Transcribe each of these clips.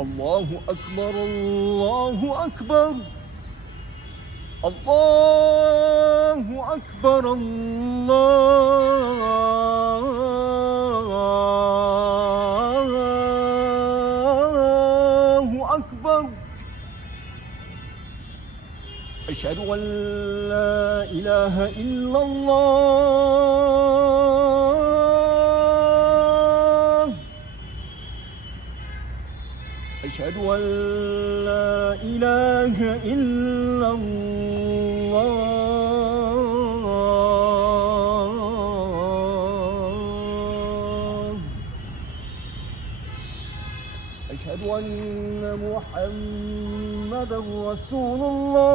الله أكبر الله أكبر الله أكبر الله أكبر. أشهد أن لا إله إلا الله. أشهد أن لا إله إلا الله. أشهد أن محمدًا رسول الله.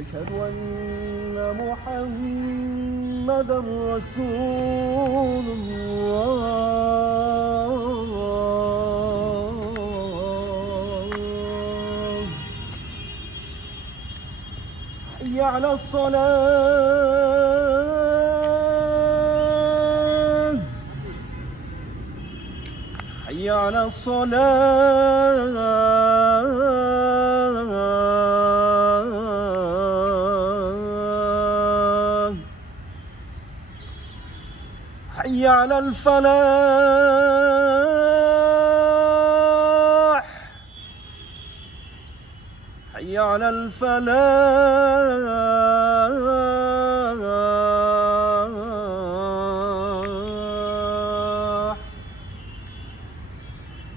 أشهد أن محمدًا رسول الله. حي على الصلاة. حي على الصلاة. حي على الفلاح. حي على الفلاح.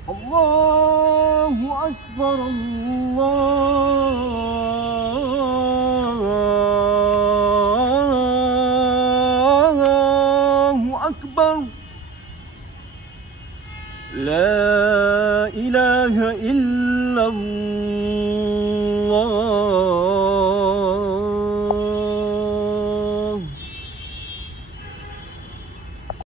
الله أكبر الله أكبر. لا إله إلا الله.